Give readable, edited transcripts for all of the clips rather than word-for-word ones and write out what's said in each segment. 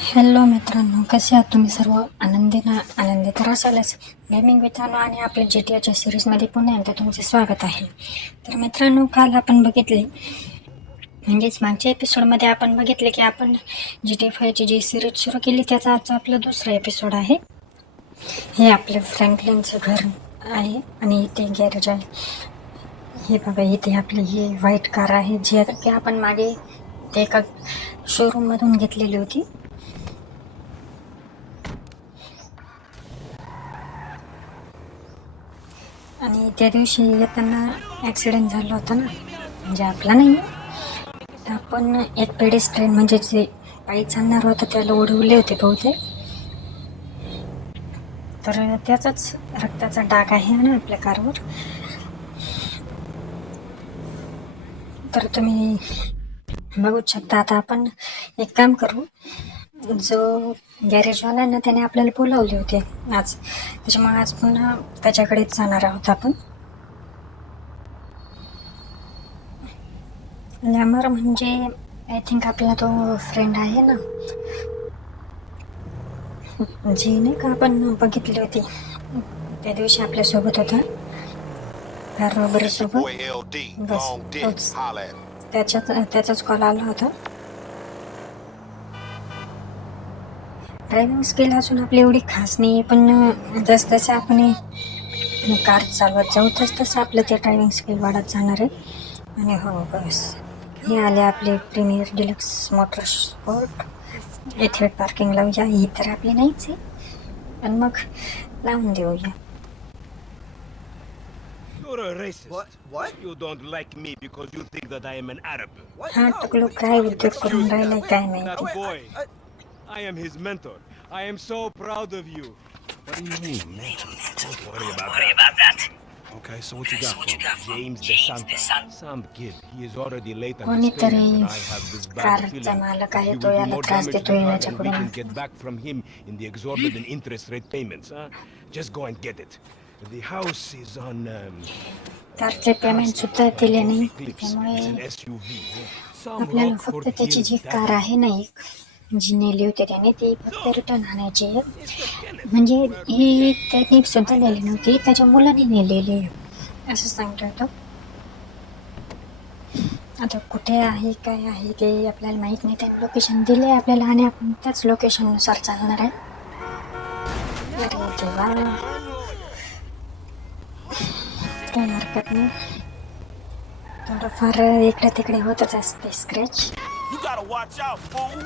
Hello मित्रांनो, कसे आहात तुम्ही सर्व? आनंदी तर असालच. गेमिंग मित्रांनो आणि आपल्या GTA सिरीजमध्ये पुन्हा एकदा तुमचे स्वागत आहे. तर मित्रांनो, काल आपण बघितले म्हणजेच मागच्या एपिसोडमध्ये आपण बघितले की आपण GTA 5ची जी सिरीज सुरू केली त्याचा आजचा आपला दुसरा एपिसोड आहे. हे आपले फ्रँकलिनचं घर आहे आणि इथे गॅरेज आहे. हे बघा, इथे आपली ही व्हाईट कार आहे जी की आपण मागे ते एका शोरूम मधून घेतलेली होती. आणि त्या दिवशी येताना ॲक्सिडेंट झाला होता ना, म्हणजे आपला नाही, आपण एक पेडेस्ट्रियन म्हणजे जे पायी चालणार होता त्याला उडवले होते बहुतेक. तर त्याचाच रक्ताचा डाग आहे ना आपल्या कारवर. तर तुम्ही बघू शकता. आता आपण एक काम करू, जो गॅरेजवाला ना त्याने आपल्याला बोलावले होते आज, त्याच्यामुळे आज पुन्हा त्याच्याकडेच जाणार आहोत आपण. लॅमर म्हणजे आय थिंक आपला तो फ्रेंड आहे ना, जी नाही का आपण बघितली होती त्या दिवशी आपल्यासोबत होता कार रॉबरी सोबत. बस तोच, त्याचाच कॉल आला होता. ड्रायव्हिंग स्किल अजून आपली एवढी खास नाही, पण जसं आपण कार चालवत जाऊ तसं आपलं ते ड्रायव्हिंग स्किल वाढत जाणार आहे. आणि हो बस, हे आले आपले प्रीमियर डिलक्स मोटर स्पोर्ट. इथे पार्किंग लावूया. ही तर आपली नाहीच आहे, पण मग लावून देऊया. You're a racist. What? You don't like me because you think that I am an Arab. What? हा No. टकलो What are you काय talking उद्योग about? करून राहिलाय काय That माहिती. Wait, boy. I, I am his mentor. I am so proud of you. what do you mean, mentor? Don't worry about that. Okay, so what you got for me? James DeSanta. Some kid. He is already late on his कोणीतरी payment, and I have this bad कारचा feeling मालक that आहे, he तो will do याला more त्रास damage to देतोय the car than we याच्याकडून. can get back from him in the exorbitant interest rate payments. Just go and get it. The house is on. कारचे payment सुद्धा दिले नाही, त्यामुळे It's an SUV. Some आपल्याला फक्त Rockford त्याची Hills जी car daddy. आहे ना एक, जी नेली होती त्याने, ती फक्त रिटर्न आणायची आहे. Mr. Kenneth, म्हणजे where we ही can. त्याने सुद्धा नेली नव्हती, त्याच्या मुलाने नेलेली आहे असं सांगतो होतो. आता कुठे आहे काय आहे ते आपल्याला माहित नाही. त्याने लोकेशन दिले आपल्याला आणि आपण त्याच लोकेशननुसार चालणार आहे. अरे देवा, काही हरकत नाही. थोडंफार इकडे तिकडे होतच असते scratch. You gotta watch out, fool.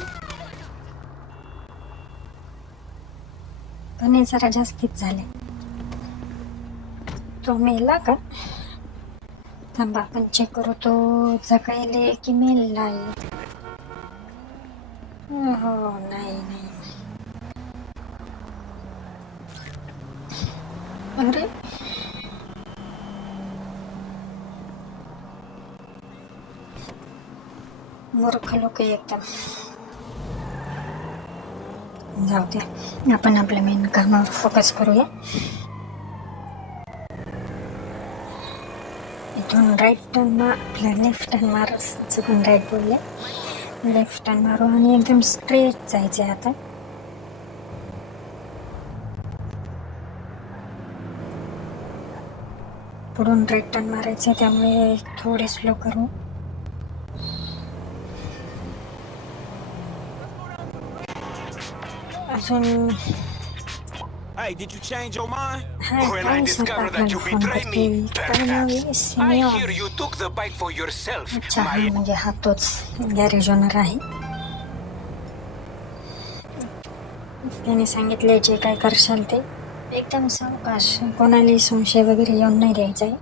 पण हे जरा जास्तीच झाले. तो मेला का? थांबा आपण चेक करू, तो जगायले की मेललाय. हो, नाही नाही. अरे मूर्ख लोक एकदम. जाऊ द्या, आपण आपल्या मेन कामावर फोकस करूया. इथून राईट टर्न आपल्या लेफ्ट टर्न मारू, चुकून राईट बोलले, लेफ्ट टर्न मारू आणि एकदम स्ट्रेट जायचे. आता पुढून राईट टर्न मारायचे, त्यामुळे थोडे स्लो करू. अजून Hey, did you change your mind? High, When I काय सर discovered that आपल्याला you फोन betrayed करते? me, काय नाव आहे? I senior. hear you took the bike for yourself. अच्छा, हा My म्हणजे हा तोच गॅरेज ओनर आहे. त्याने सांगितले जे काय करशाल ते एकदम सावकाश, कोणालाही संशय वगैरे येऊन नाही द्यायचा आहे.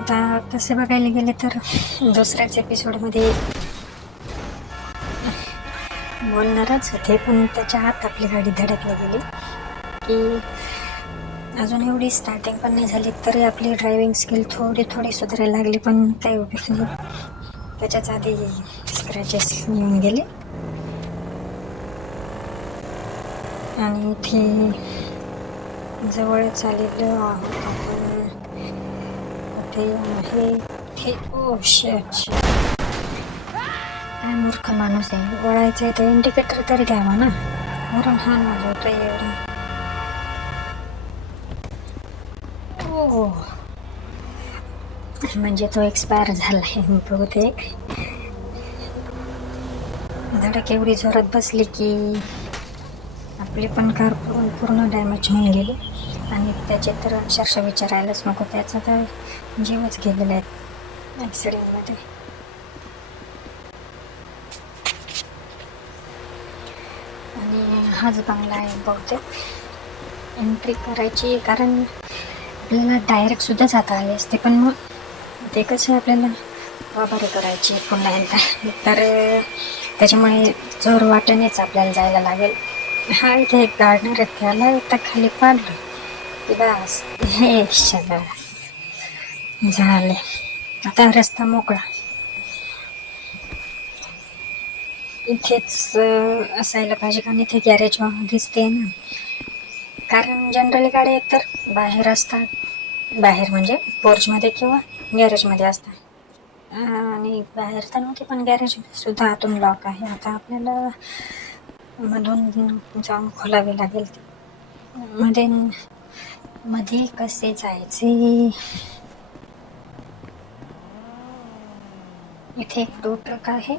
आता तसे बघायला गेले तर दुसऱ्याच एपिसोडमध्ये बोलणारच होते, पण त्याच्या हात आपली गाडी धडकली गेली की अजून एवढी स्टार्टिंग पण नाही झाली तरी आपली ड्रायव्हिंग स्किल थोडी सुधारायला लागली, पण काही उपयोग नाही. त्याच्याच आधी स्क्रॅचेस येऊन गेले. आणि इथे जवळच आलेलो आहोत आपण. कुठे आहे हे ओ शेट, काय मूर्ख माणूस आहे. वळायचं तर इंडिकेटर तरी द्यावा ना, वरून हॉर्न वाजवतोय एवढं. ओ म्हणजे तो एक्सपायर झाला आहे बहुतेक. धडक एवढी जोरात बसली की आपली पण कार पूर्ण डॅमेज होऊन गेली. आणि त्याचे तर अक्षरशः विचारायलाच नको, त्याचा तर जीवच गेलेला आहे ॲक्सिडेंटमध्ये. आणि हाच बंगला आहे बहुतेक. एंट्री करायची, कारण आपल्याला डायरेक्टसुद्धा जाता आले असते, पण मग ते कसं आपल्याला वाबारी करायची पुन्हा एकदा, तर त्याच्यामुळे जोर वाटेनेच आपल्याला जायला लागेल. हा इथे एक गार्डनर आहे, त्याला एकदा खाली पाडलं की बस हे सगळं झाले. आता रस्ता मोकळा. इथेच असायला पाहिजे, कारण इथे गॅरेज दिसते ना. कारण जनरली गाडी एकतर बाहेर असतात, बाहेर म्हणजे पोर्चमध्ये किंवा गॅरेजमध्ये असतात. आणि बाहेर तर नव्हते, पण गॅरेज सुद्धा आतून लॉक आहे. आता आपल्याला मधून जाऊन खोलावे लागेल. मध्ये कसे जायचे. इथे एक टू ट्रक आहे,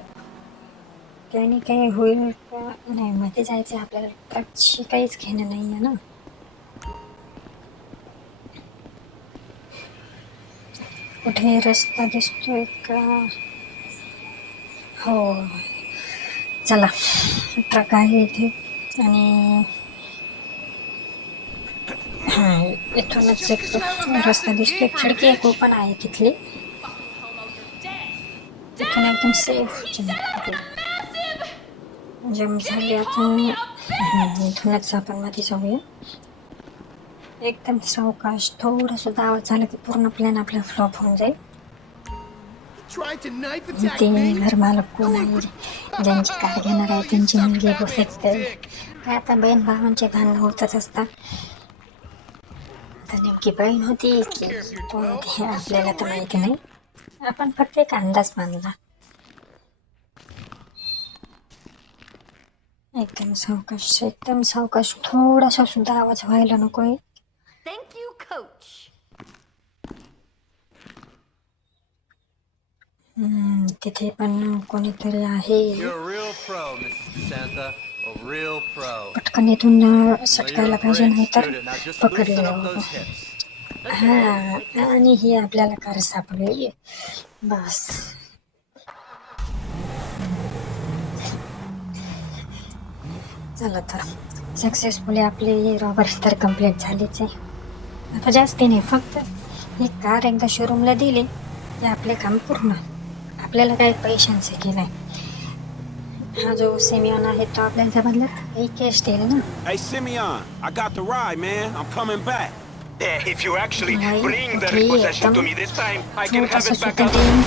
त्याने काही होईल का नाही. मध्ये जायचं आपल्याला, ट्रकशी काहीच घेणं नाही आहे ना. कुठे रस्ता दिसतोय का? हो चला, ट्रक आहे इथे. आणि हां, इथूनच एक रस्ता दिसतोय. खिडकी एक ओपन आहे तिथली, तिथून एकदम सेफ जम झाली. आता इथूनच आपण मध्ये जाऊया. एकदम सावकाश, थोडं सुद्धा आवाज झाला की पूर्ण प्लॅन आपला फ्लॉप होऊन जाईल. ते घरमालक कोण आहे, ज्यांची कार घेणार आहे त्यांची मुलगी बहुतेक. काय आता बहीण भावांचे भांडणं होतच असतात. तर नेमकी बहीण होती की कोण होती हे आपल्याला तर माहिती नाही. आपण फक्त एक अंदाज बांधला. एकदम सावकाश, एकदम सावकाश, थोडासा सुद्धा आवाज व्हायला नकोय. Thank you, coach. तिथे पण कोणीतरी आहे. You're a real pro, Mrs. DeSanta. A real pro. पटकन इथून Well, सटकायला you're a पाहिजे, great नाही तर student. Now just पकडले loosen up जाऊ. those hips. हा, आणि ही आपल्याला कार सापडली. बस चला, तर सक्सेसफुली आपली रॉबरी तर कम्प्लीट झालीच आहे. आता जास्ती नाही, फक्त ही कार एकदा शोरूमला दिली की आपले काम पूर्ण. आपल्याला काही पैशांचे केलं आहे. हा जो सेमियॉन आहे तो आपल्याला त्या बदल्यात काही कॅश देईल ना. Hey, Simeon, I got the ride, man. I'm coming back. If you actually नाही, bring the कुठेही repossession एकदम to me this time, I can have छोटंसं it back सुद्धा out. देईन.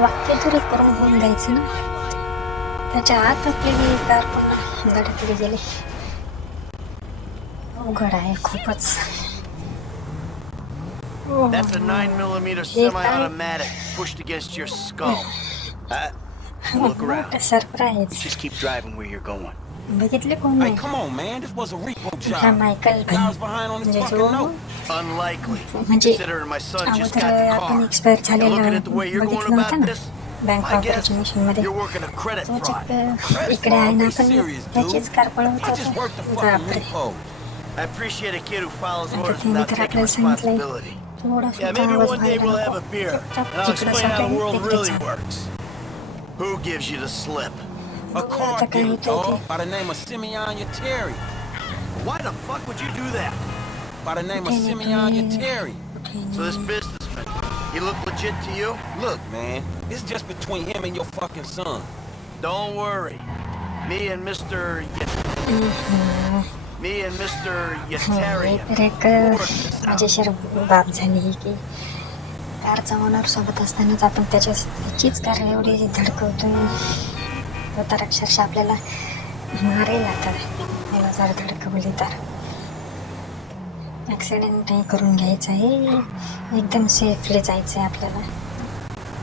वाक्य तरी करून होऊन जायचं ना. त्याच्या आत आपली कार पण धडकली गेली. अवघड आहे खूपच. That's a 9mm semi-automatic pushed against your skull. Look around. Surprise. Just keep driving where you're going. बघितले कोण Hey, नाही. come on, man. This was a repo हा job. Michael Guy was behind on his म्हणजे fucking जो note. Unlikely. म्हणजे Considering my son just got अगोदर the आपण car. Expire And झालेला looking at the way you're going बघितलं होतं about ना this, bank I guess operation mission मध्ये. you're working a credit तो fraud. चेक इकडे आहे ना, आपण त्याचीच कार पळवत I just होतो. worked the fucking बापरे, repo. I appreciate a kid who follows आता orders त्यांनी without तर taking आपल्याला सांगितलंय responsibility. थोडा Yeah, सुद्धा maybe आवाज one day we'll व्हायला have a नको. beer, चुपचाप and I'll तिकडं explain how the सगळे world तिकडे really जा. works. Who gives you the slip? A car आता काय dealer, होतंय ते? dog, by the name of Simeon Yeteri. Why the fuck would you do that? By the name of Kuठे Simeon नेतोय? Yeteri. कुठे So this नाही. businessman, he look legit to you? Look, man, it's just between him and your fucking son. Don't worry. Me and Mr. Yetarian. हे तर एक मजेशीर बाब झाली की कारचा ओनर सोबत असतानाच आपण त्याचीच कार एवढी धडकवतोय. तो तर अक्षरशः आपल्याला मारेल आता, मला जर धडकवली तर. ॲक्सिडेंट नाही करून घ्यायचं आहे, एकदम सेफली जायचं आहे आपल्याला.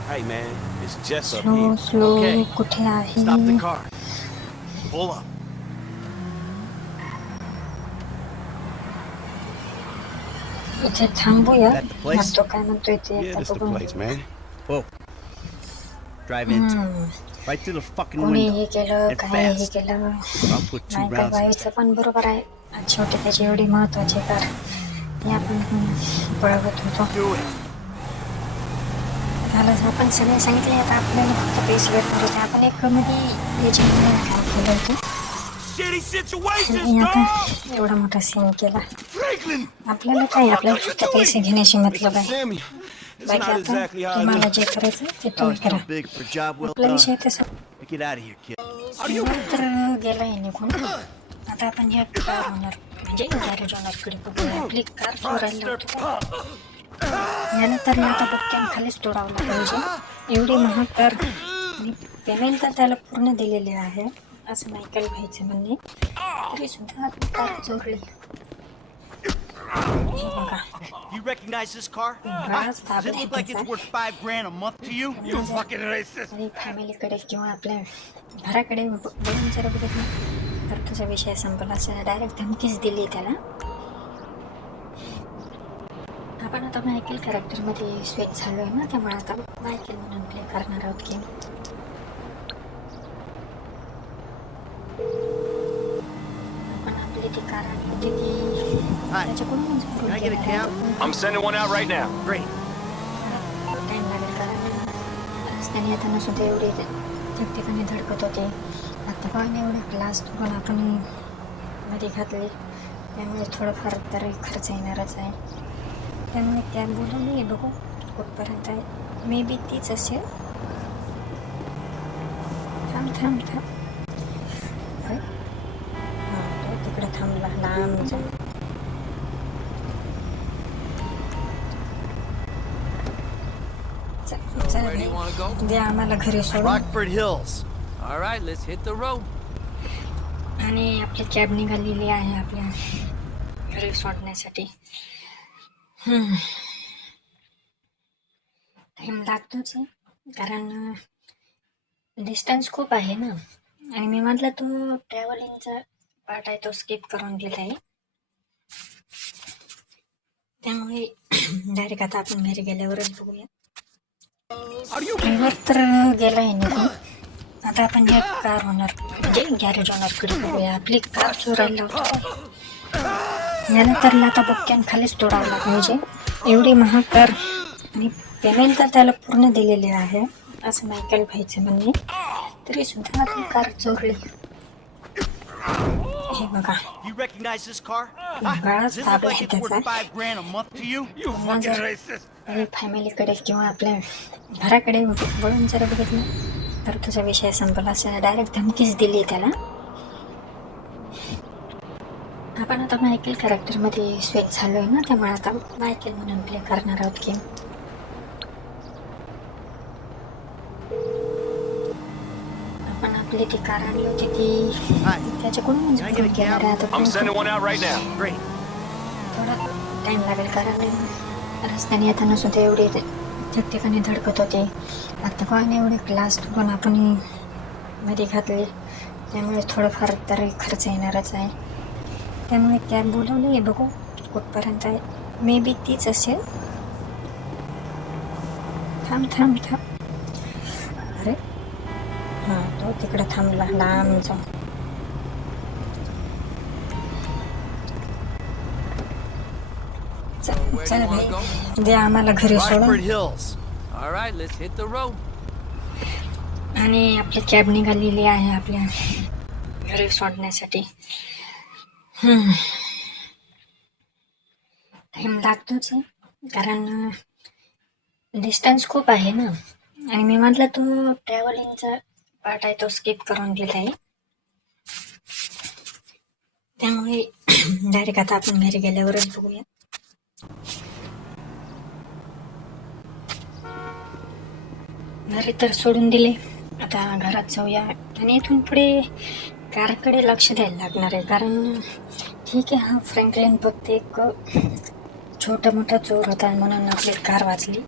Hey, man, it's just up slow here. Slow Okay. कुठे आहे? Stop the car. Pull up. इथे थांबूया. That the place? मग तो काय म्हणतोय ते Yeah, एकदा that's the बघून place, man. Whoa. Drive into it. हम्म. Right through the fucking कोणी window. हे केलं And काय हे fast. केलं. I'll put 2 Michael rounds into बाईचं पण बरोबर आहे. आज शेवटी त्याची एवढी महत्वाची कार हे आपण पळवत होतो. Do it. झालं आपण सगळे सांगितले. आता आपल्याला फक्त पैसे भेटणार होते. आपण एक मध्ये याच्या काय केलं होतं Shitty situations, आणि dog! आता एवढा मोठा सीन केला. Franklin! आपल्याला काय आपल्याला फक्त पैसे घेण्याशी मतलब आहे. Sammy, it's बाकी not आता exactly how I तुम्हाला live. जे करायचं ते That तुम्ही was करा. too big for a job well आपला done. विषय तसा Now get out of here, kid. तर गेलाय निघून. आता आपण हे कार ओनर म्हणजे गॅरेज ओनरकडे बघूया. आपली कार चोरायला लावतो. यानं तर आता पटकन खालीच तोडावला पाहिजे. एवढी महाग कार आणि पेमेंट तर त्याला पूर्ण दिलेली आहे असं मायकल भाईचं म्हणणे. तरी सुद्धा आपण कार चोरली. हे बघा You recognize this car? बराच Does ताबा it आहे look like it's त्याचा. worth $5,000 a month to you? You fucking racist! आणि फॅमिलीकडे किंवा आपल्या घराकडे बघून जर बघितलं तर तुझा विषय संपला. असं डायरेक्ट धमकीच दिली त्याला. आपण आता मायकेल कॅरेक्टरमध्ये स्विच झालो आहे ना, त्यामुळे आता मायकेल म्हणून प्ले करणार आहोत गेम. आपण आपली ती कार आणली होती ती त्याच्याकडूनच Can I get a cab? I'm sending one out right now. Great. Time लागेल कारण रस्त्याने येताना सुद्धा एवढे ठिकठिकाणी धडकत होते. आता पाहणे एवढे ग्लास तोडून आपण मध्ये घातले त्यामुळे थोडंफार तरी खर्च येणारच आहे. त्यामुळे कॅब बोलवली बघू कुठपर्यंत आहे. मे बी तीच असेल. थांब थांब थांब. अरे हां तो तिकडं थांबला लांब जाऊन. चल Where do you want to go? द्या आम्हाला घरी सोडून. Rockford Hills. All right, let's hit the road. आणि आपली कॅब निघालेली आहे आपल्या घरी सोडण्यासाठी. टाईम लागतोच आहे कारण डिस्टन्स खूप आहे ना. आणि मी म्हटलं तो ट्रॅव्हलिंगचा पार्ट आहे तो स्किप करून गेला आहे. त्यामुळे डायरेक्ट आता आपण घरी गेल्यावरच बघूया. ड्रायव्हर तर गेला आहे निघून. आता आपण हे कार ओनर म्हणजे गॅरेज ओनरकडे बघूया. आपली कार चोरायला लावतो. यानं तर आता पटकन खालीच तोडावला पाहिजे. एवढी महाग कार आणि पेमेंट तर त्याला पूर्ण दिलेली आहे असं मायकल भाईचं म्हणणे. तरी सुद्धा आपण कार चोरली. हे बघा You recognize this car? बराच Does it look ताबा like आहे it's worth त्याचा. $5,000 a month to you? You fucking racist! फॅमिलीकडे किंवा आपल्या घराकडे वळून जर बघितलं तर तुझा विषय संपला. असं डायरेक्ट धमकीच दिली त्याला. आपण आता मायकेल कॅरेक्टरमध्ये स्विच झालो आहे ना, त्यामुळे आता मायकेल म्हणून प्ले करणार आहोत गेम. आपण आपली ती कार आणली होती ती त्याच्याकडूनच Can I get a भरून घेणार आहे. I'm आता sending one out right now. Great. थोडा टाईम लागेल कारण रस्त्याने येताना सुद्धा एवढे ठिकठिकाणी धडकत होते. आता पाहणे एवढे ग्लास तोडून आपण मध्ये घातले त्यामुळे थोडंफार तरी खर्च येणारच आहे. त्यामुळे कॅब बोलवली आहे बघू कुठपर्यंत आहे. मे बी तीच असेल. थांब थांब थांब. अरे हां तो तिकडं थांबला लांब जाऊन. चल भाई द्या आम्हाला घरी Rockford सोडून. Hills. All right, let's hit the road. आणि आपली कॅब निघालेली आहे आपल्या घरी सोडण्यासाठी. टाईम लागतोच आहे कारण डिस्टन्स खूप आहे ना. आणि मी म्हटलं तो ट्रॅव्हलिंगचा पार्ट आहे तो स्किप करून गेला आहे. त्यामुळे डायरेक्ट आता आपण घरी गेल्यावरच बघूया. घरी तर सोडून दिले. आता घरात जाऊया आणि इथून पुढे कारकडे लक्ष द्यायला लागणार आहे कारण ठीक आहे, हा फ्रँकलिन फक्त एक छोटा मोठा चोर होता म्हणून आपली कार वाचली.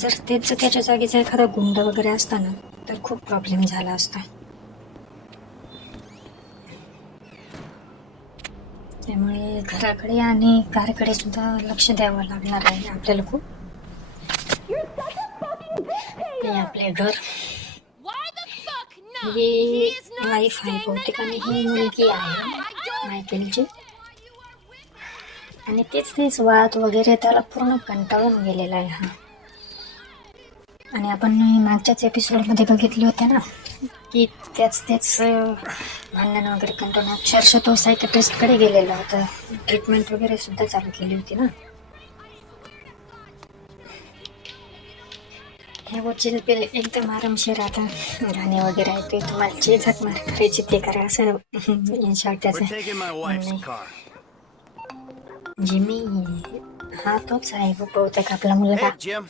जर तेच त्याच्या जागीचा एखादा गुंड वगैरे असता ना तर खूप प्रॉब्लेम झाला असता. त्यामुळे घराकडे आणि कारकडे सुद्धा लक्ष द्यावं लागणार आहे आपल्याला खूप. हे आपले घर, ही वाईफ आहे बहुतेक आणि ही मुलगी आहे मायकेलची. आणि तेच वाद वगैरे त्याला पूर्ण कंटाळून गेलेला आहे हा. आणि आपण मागच्याच एपिसोडमध्ये बघितले होते ना की तेच भांडण वगैरे कंटाळून अक्षरशः तो सायकेट्रिस्टकडे गेलेला होता. ट्रीटमेंट वगैरे सुद्धा चालू केली होती ना. हे वो चिलपिल एकदम आरामशीर आता गाणे वगैरे ऐकतोय. तुम्हाला जे झक मार करायची ते करा असं इन शॉर्ट We're त्याचं taking my wife's म्हणणं car. आहे. जिमी हा तोच आहे बहुतेक आपला मुलगा. Hey, Jim.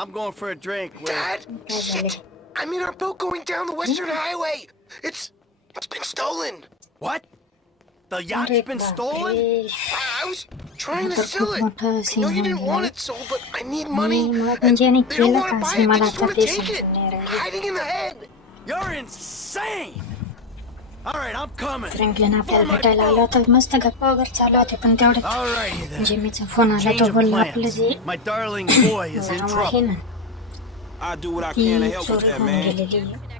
I'm going for a drink with... Dad, काय झाले? I'm in our boat going down the Western Highway. It's been stolen. What? The yacht's अरे been stolen? बापरे. I was trying to तर sell खूप it. मोठा I scene know you होऊन didn't गेला. want it sold, but I need आणि money. मुळात म्हणजे यांनी They don't केलं want का to buy असेल it. मला They just आता want to ते take it. समजून नाही राहिलं. Hiding in the head. You're insane! All right, I'm coming. Franklin आपल्याला भेटायला आला होता. मस्त गप्पा वगैरे चालू होते पण तेवढ्यात Alrighty then. जिमीचा फोन आला. Change तो of बोलला आपलं plans. जे My darling boy is in नाव आहे trouble. ना I'll do what I ती can to help with चोरी that, होऊन man. गेलेली आहे.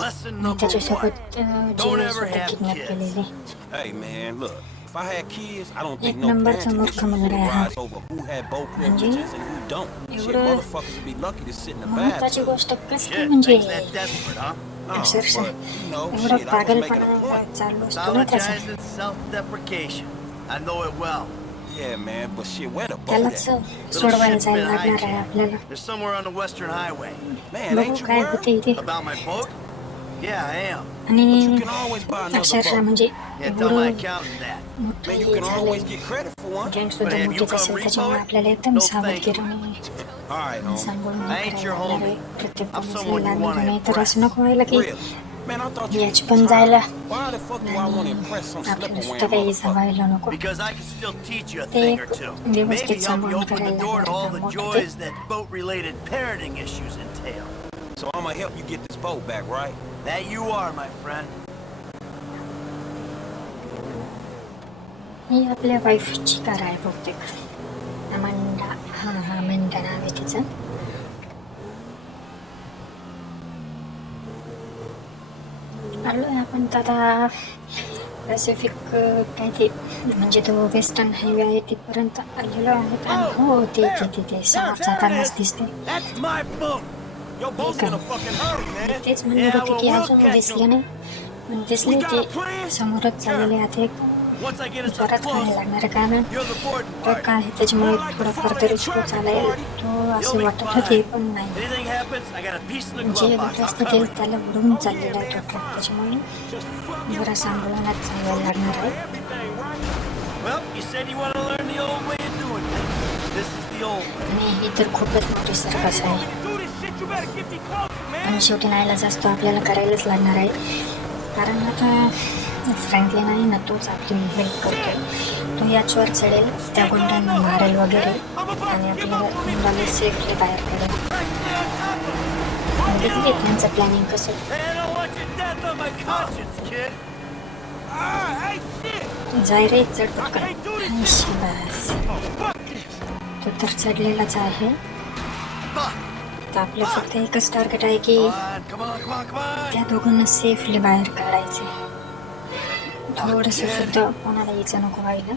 Lesson आणि number one. त्याच्यासोबत Don't जिमी ever सुद्धा have किडनॅप kids. केलेली. Hey, man, look. If I had kids, I don't एक think no नंबरचा parenting मूर्ख issues would मुलगा आहे हा. arise over who had both म्हणजे privileges and who don't. Shit, एवढं motherfuckers would be lucky to sit in the महत्वाची bathtub. गोष्ट कसं काय Shit, म्हणजे makes that desperate, huh? No, अक्षरशः but, you know, एवढं shit, I was making a पागलपणा point. चालू असतो ना त्याचा. Apologize and self-deprecation. I know it well. Yeah, man, but shit, where the boat त्यालाच at? Little सोडवायला shit's जायला been लागणार आहे आपल्याला. hijacked. They're somewhere on the Western Highway. Man, बघू ain't you काय worried? होते इथे. About my boat? Yeah, I am. आणि You can always buy another अक्षरशः boat. म्हणजे Yeah, tell my एवढं accountant that. मोठं Man, you हे can always झालंय. get credit for one. गँग But सुद्धा have you मोठीच come असेल repo त्याच्यामुळे it? आपल्याला एकदम No, thank सावधगिरीने All right, homie. सांभाळून I ain't your करायला लागणार homie. आहे. प्रत्येक I'm गोष्ट someone you लागणार wanna नाही तर असं impress. नको व्हायला की Really? Man, I thought you याची were पण tired. जायला Why the fuck do I want to impress some आपल्याला slipper सुद्धा wearing काही motherfucker? व्हायला नको. Because I can still teach you a ते thing or एक two. व्यवस्थित Maybe help you सांभाळून open the करायला door to all लागणार the आहे. मोठं ते joys that boat-related parenting issues entail. So I'm gonna help you get this boat back, right? That you are, my friend. ही आपल्या वाईफची car आहे बहुतेक. Amanda, हां अमांडा नाव आहे तिचं. आलो आहे आपण तर आता पॅसिफिक काय ते म्हणजे तो वेस्टर्न हायवे आहे तिथपर्यंत आलेलो आहेत. आणि हो ते समोर जातानाच दिसते. That's my boat. Your boat's Okay. in a fucking hurry, man. तेच म्हणत होते की अजून दिसले नाही पण दिसले ते समोरच चाललेले आहेत. एक Once I get us up जोरात close, खायला लागणार आहे कारण you're the boarding तो party. काय आहे त्याच्यामुळे थोडंफार तरी स्लो चालेल तो असं वाटत होते पण नाही. Anything happens, I got a piece in the जे glove box. I'm रस्ता covered. गेल त्याला उडवून चाललेला आहे तो ट्रक त्याच्यामुळे जरा सांभाळूनच चालायला लागणार आहे. Well, you said you want to learn the old way of doing things. This is the old way. आणि ही तर खूपच मोठी सर्कस आहे Do this shit, you better get me close, man. पण शेवटी नाईलाज असतो आपल्याला करायलाच लागणार आहे कारण आता फ्रँकलिन आहे ना तोच आपली हेल्प करतो. तो याच्यावर चढेल त्या गुंडांना मारेल वगैरे आणि आपल्याला गुंडाला सेफली बाहेर काढेल. बघितली त्यांचं प्लॅनिंग कसं. Hey, I don't want your death on my conscience, kid. Hey, shit. जाय रे चढ पटकन. ऐशी बस तो तर चढलेलाच आहे. Fuck. तर आपलं फक्त एकच टार्गेट आहे की Come on. त्या दोघांना सेफली बाहेर काढायचे. थोडंसं सुद्धा कोणाला यायचं नको व्हायला.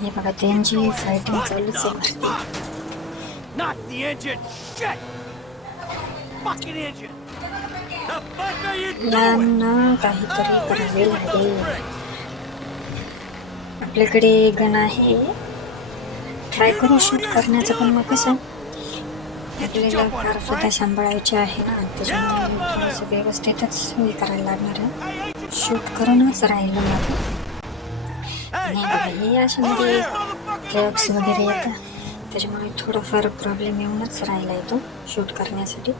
हे बघा त्यांची फायटिंग चालूच आहे वरती. Not the engine. Shit. Fucking engine. The fuck are you doing? यांना काहीतरी करावे लागेल. आपल्याकडे गन आहे ट्राय करू शूट करण्याचं पण मग कसं आपल्याला कार सुद्धा सांभाळायची आहे ना त्याच्यामुळे थोडंसं व्यवस्थितच हे करायला लागणार आहे. शूट करूनच राहिलं माझं नाही बघा हे अशामध्ये ट्रक्स वगैरे येतात त्याच्यामुळे थोडंफार प्रॉब्लेम येऊनच राहिला येतो शूट करण्यासाठी.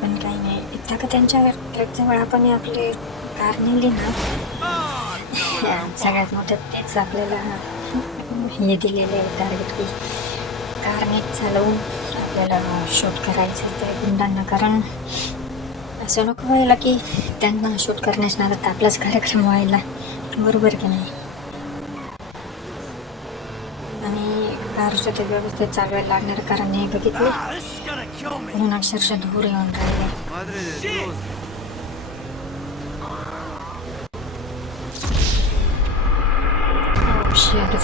पण काही नाही इतका का त्यांच्या ट्रकजवळ आपण आपले कार नेली ना, सगळ्यात मोठं तेच आपल्याला हे दिलेले आहे टार्गेट की कार नीट चालवून आपल्याला शूट करायचं त्या गुंडांना. कारण असं नको व्हायला की त्यांना शूट करण्यास ना तर आपलाच कार्यक्रम व्हायला, बरोबर की नाही. आणि कार सुद्धा व्यवस्थित चालवायला लागणार, कारण हे बघितले म्हणून अक्षरशः धूर येऊन राहिले.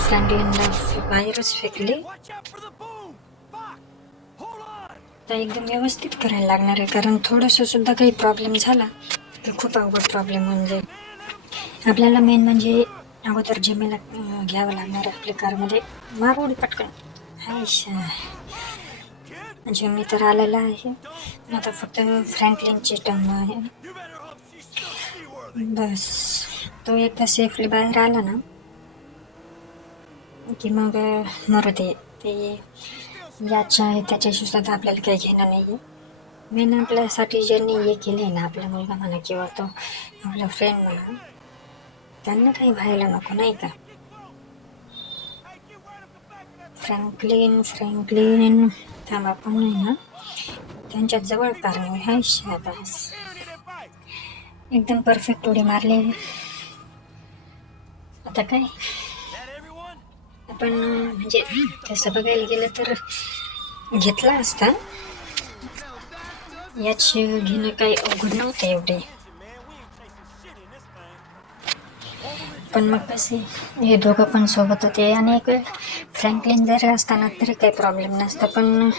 फ्रँकलिनला बाहेरच फेकले तर एकदम व्यवस्थित करायला लागणार आहे, कारण थोडंसं सुद्धा काही प्रॉब्लेम झाला तर खूप अवघड प्रॉब्लेम होऊन जाईल. आपल्याला मेन म्हणजे अगोदर जिमेला घ्यावं लागणार आहे आपल्या कारमध्ये. मारवडी पटकन हायशा जिमी तर आलेला आहे, आता फक्त फ्रँकलिनची टर्न आहे. बस तो एकदा सेफली बाहेर आला ना की मग मरते ते याच्या त्याच्याशी सुद्धा आपल्याला काही घेणं नाही आहे. मेन आपल्यासाठी ज्यांनी हे केले ना, आपला मुलगा म्हणा किंवा तो आपला फ्रेंड म्हणा, त्यांना काही व्हायला नको नाही का. फ्रँकलिन थांबा आपण नाही ना त्यांच्या जवळ कारण हा शाबास एकदम परफेक्ट उडी मारले. आता काय आपण म्हणजे तसं बघायला गेलं तर घेतला असता, याची घेणं काही अवघड नव्हतं एवढे. पण मग कसे हे दोघं पण सोबत होते आणि एक वेळ फ्रँकलिन जरी असताना तरी काही प्रॉब्लेम नसतं. पण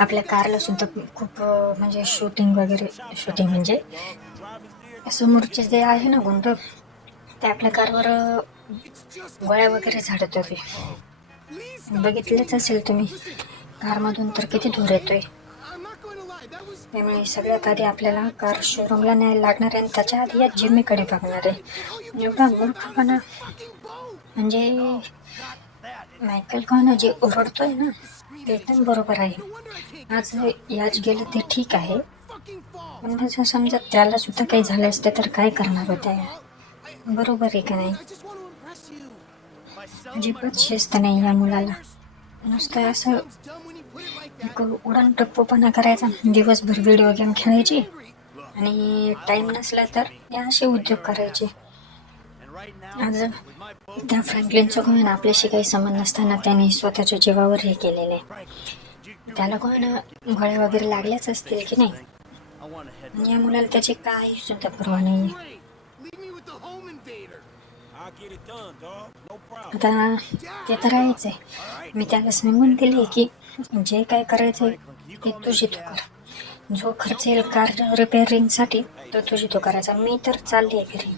आपल्या कारला सुद्धा खूप म्हणजे शूटिंग म्हणजे समोरचे जे आहे ना गुंड ते आपल्या कारवर गोळ्या वगैरे झाडत होते. बघितलेच असेल तुम्ही कारमधून तर किती धूर येतोय. त्यामुळे सगळ्यात आधी आपल्याला कार शोरूमला न्यायला लागणार आहे आणि त्याच्या आधी या जिम्मीकडे बघणार आहे. एवढा मूर्खपणा म्हणजे मायकल कॉन जे ओरडतोय ना ते एकदम बरोबर आहे. आज याच गेलं ते ठीक आहे, पण जसं समजा त्याला सुद्धा काही झालं असते तर काय करणार होत्या, बरोबर आहे का नाही. अजिबात शिस्त नाही या मुलाला, नुसतं असं एक उडान टप्पूपणा करायचा, दिवसभर व्हिडिओ गेम खेळायची आणि टाईम नसला तर हे असे उद्योग करायचे. आज त्या फ्रँकलिनचं कोण आपल्याशी काही संबंध नसताना त्याने स्वतःच्या जीवावर हे केलेले. त्याला कोण गोळ्या वगैरे लागल्याच असतील की नाही, या मुलाला त्याची काही सुद्धा पर्वा नाही. आता ते तर आहेच आहे, मी त्याला सांगून दिले की जे काय करायचं ते तुझी तू कर, जो खर्च येईल कार रिपेअरिंगसाठी तो तुझी तो करायचा. मी तर चालली आहे घरी.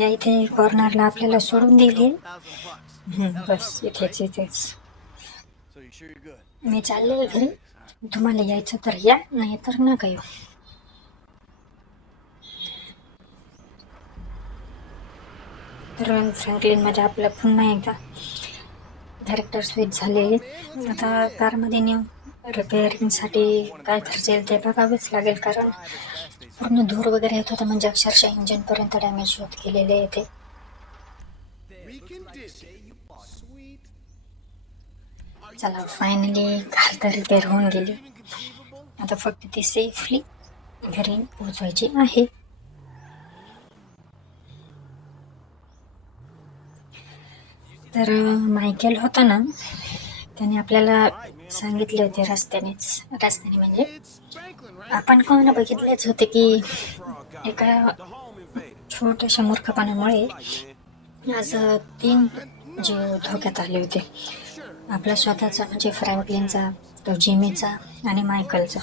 या इथे कॉर्नरला आपल्याला सोडून दिली, बस इथेच मी चालले घरी. तुम्हाला यायचं तर या, नाही तर नका येऊ. तर फ्रँकलिनमध्ये आपलं पुन्हा एकदा कॅरेक्टर स्विच झाले. आता कारमध्ये नेऊन रिपेअरिंगसाठी काय खर्च येईल ते बघावेच लागेल, कारण पूर्ण धूर वगैरे येत होता, म्हणजे अक्षरशः इंजिनपर्यंत डॅमेज होत गेलेले येते. चला फायनली कार तर रिपेअर होऊन गेली, आता फक्त ती सेफली घरी पोहोचवायची आहे. तर मायकेल होता ना, त्याने आपल्याला सांगितले होते रस्त्याने म्हणजे आपण कोणाला बघितलेच होते की एका छोट्याशा मूर्खपणामुळे आज 3 जीव धोक्यात आले होते. आपला स्वतःचा म्हणजे फ्रँकलिनचा, तो जिमीचा आणि मायकलचा.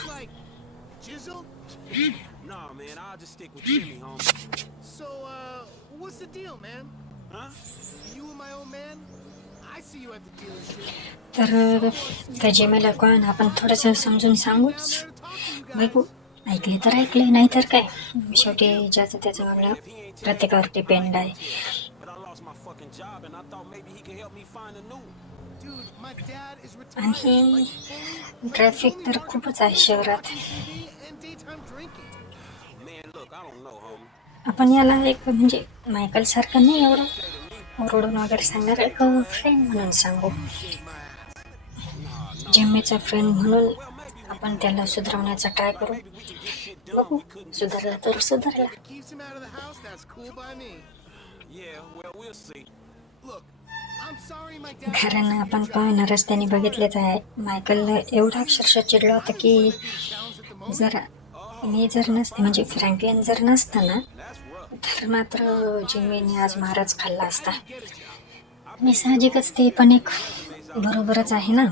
तर त्या जिमीला कोण आपण थोडंसं समजून सांगूच बघू. ऐकले तर ऐकले, नाही तर काय, शेवटी ज्याचं त्याचं वागणं प्रत्येकावर डिपेंड आहे. आणि ट्रॅफिक तर खूपच आहे शहरात. आपण याला एक म्हणजे मायकल सारखं नाही एवढं ओरडून वगैरे सांगणार, एक फ्रेंड म्हणून सांगू. जिम्मीचा फ्रेंड म्हणून आपण त्याला सुधारवण्याचा ट्राय करू. बघू सुधारला तर सुधारला. Keeps him out of the house, that's cool by me. Yeah, well, we'll see. Look, I'm sorry my dad. कारण आपण पाहणं रस्त्याने बघितलेच आहे, मायकल एवढा अक्षरशः चिडला होता की जर मी जर नसते म्हणजे फ्रँकलिन जर नसता ना तर मात्र जिम्मीने आज महाराज खाल्ला असता. मी साहजिकच ते पण एक बरोबरच आहे ना,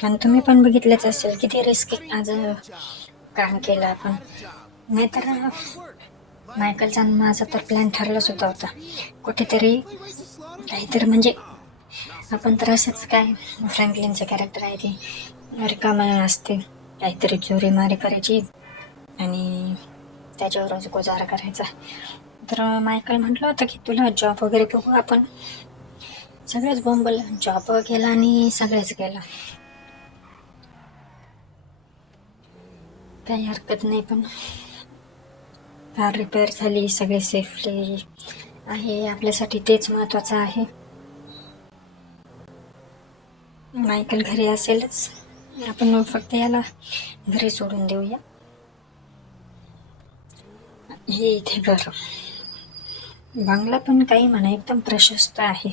कारण तुम्ही पण बघितलंच असेल किती रिस्क आज काम केलं आपण. नाहीतर मायकलचा आणि माझा तर प्लॅन ठरलाच होता कुठेतरी काहीतरी म्हणजे आपण तर असंच काय फ्रँकलिनचं कॅरेक्टर आहे ते रिकामा असते, काहीतरी चोरी मारी करायची आणि त्याच्यावरच गुजारा करायचा. तर मायकल म्हटलं होतं की तुला जॉब वगैरे बघू आपण. सगळेच बोंबल, जॉब गेला आणि सगळेच गेला. काही हरकत नाही, पण कार रिपेअर झाली, सगळे सेफली आहे, आपल्यासाठी तेच महत्त्वाचं आहे. मायकल घरी असेलच, आपण फक्त याला घरी सोडून देऊया. हे इथे घर, बंगला पण काही म्हणा एकदम प्रशस्त आहे.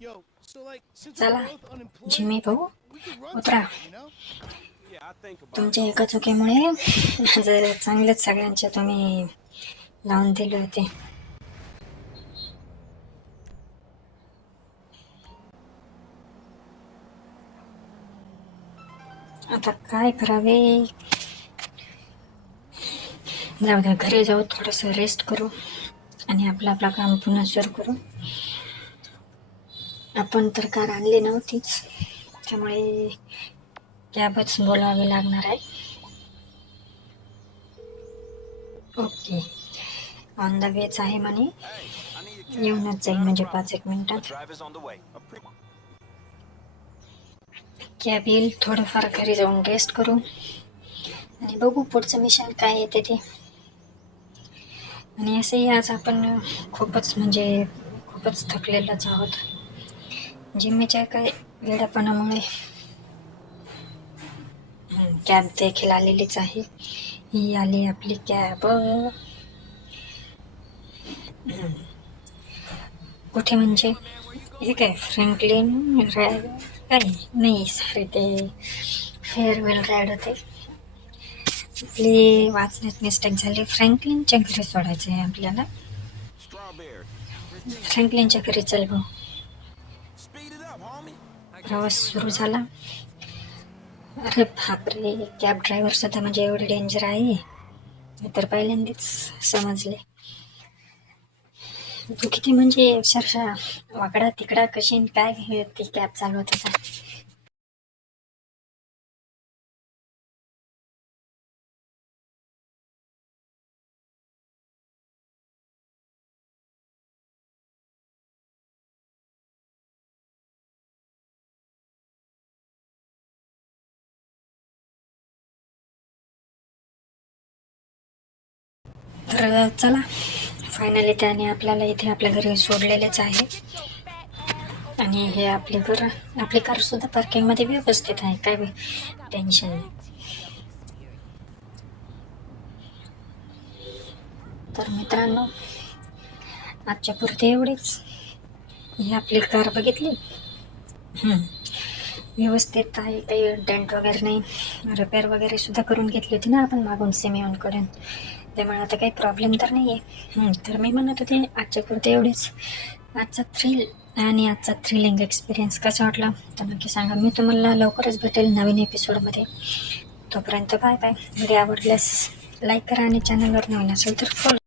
Yo, so like, since चला we're both unemployed, जिमी भाऊ we could run उतरा. something, you know? Yeah, I think about तुमच्या एका चुकीमुळे माझं चांगलेच सगळ्यांचे तुम्ही लावून दिले होते. आता काय करावे, जाऊ द्या, घरी जाऊ, थोडंसं रेस्ट करू आणि आपलं काम पुन्हा सुरू करू. आपण तर कार आणली नव्हतीच, त्यामुळे कॅबच बोलावी लागणार आहे. ओके, ऑन द वेच आहे म्हणे, येऊनच जाईल म्हणजे 5-1 मिनिटात कॅब येईल. थोडंफार घरी जाऊन रेस्ट करू आणि बघू पुढचं मिशन काय येते ते. आणि असंही आज आपण खूपच थकलेलोच आहोत. जिम्मीच्या काही वेडापणामुळे कॅब देखील आलेलीच आहे. ही आली आपली कॅब. कुठे म्हणजे हे काय फ्रँकलिन राईड काय नाही, सॉरी ते फेअरवेल राईड होते. आपली वाचण्यात मिस्टेक झाली. फ्रँकलिनच्या घरी सोडायचं आहे आपल्याला. strawberry. फ्रँकलिनच्या घरी चल भाऊ. Speed it up, homie. प्रवास सुरू झाला. अरे बापरे, कॅब ड्रायव्हर सुद्धा म्हणजे एवढे डेंजर आहे हे तर पहिल्यांदाच समजले. तू किती म्हणजे अक्षरशः वाकडा तिकडा कशी न काय ती कॅब चालवत होता. तर चला, फायनली त्याने आपल्याला इथे आपल्या घरी सोडलेलेच आहे. आणि हे आपली कार सुद्धा पार्किंगमध्ये व्यवस्थित आहे, काय टेन्शन नाही. तर मित्रांनो, आजच्या पुरते एवढेच. ही आपली कार बघितली, व्यवस्थित आहे, काही डेंट वगैरे नाही. रिपेअर वगैरे सुद्धा करून घेतली होती ना आपण मागून सेमिऑनकडून, त्यामुळे आता काही प्रॉब्लेम तर नाही आहे. तर मी म्हणत होते आजच्या पुरते एवढेच. आजचा थ्रिलिंग एक्सपिरियन्स कसा वाटला तर नक्की सांगा. मी तुम्हाला लवकरच भेटेल नवीन एपिसोडमध्ये. तोपर्यंत बाय बाय. व्हिडिओ आवडल्यास लाईक करा आणि चॅनलवर नवीन असेल तर फॉलो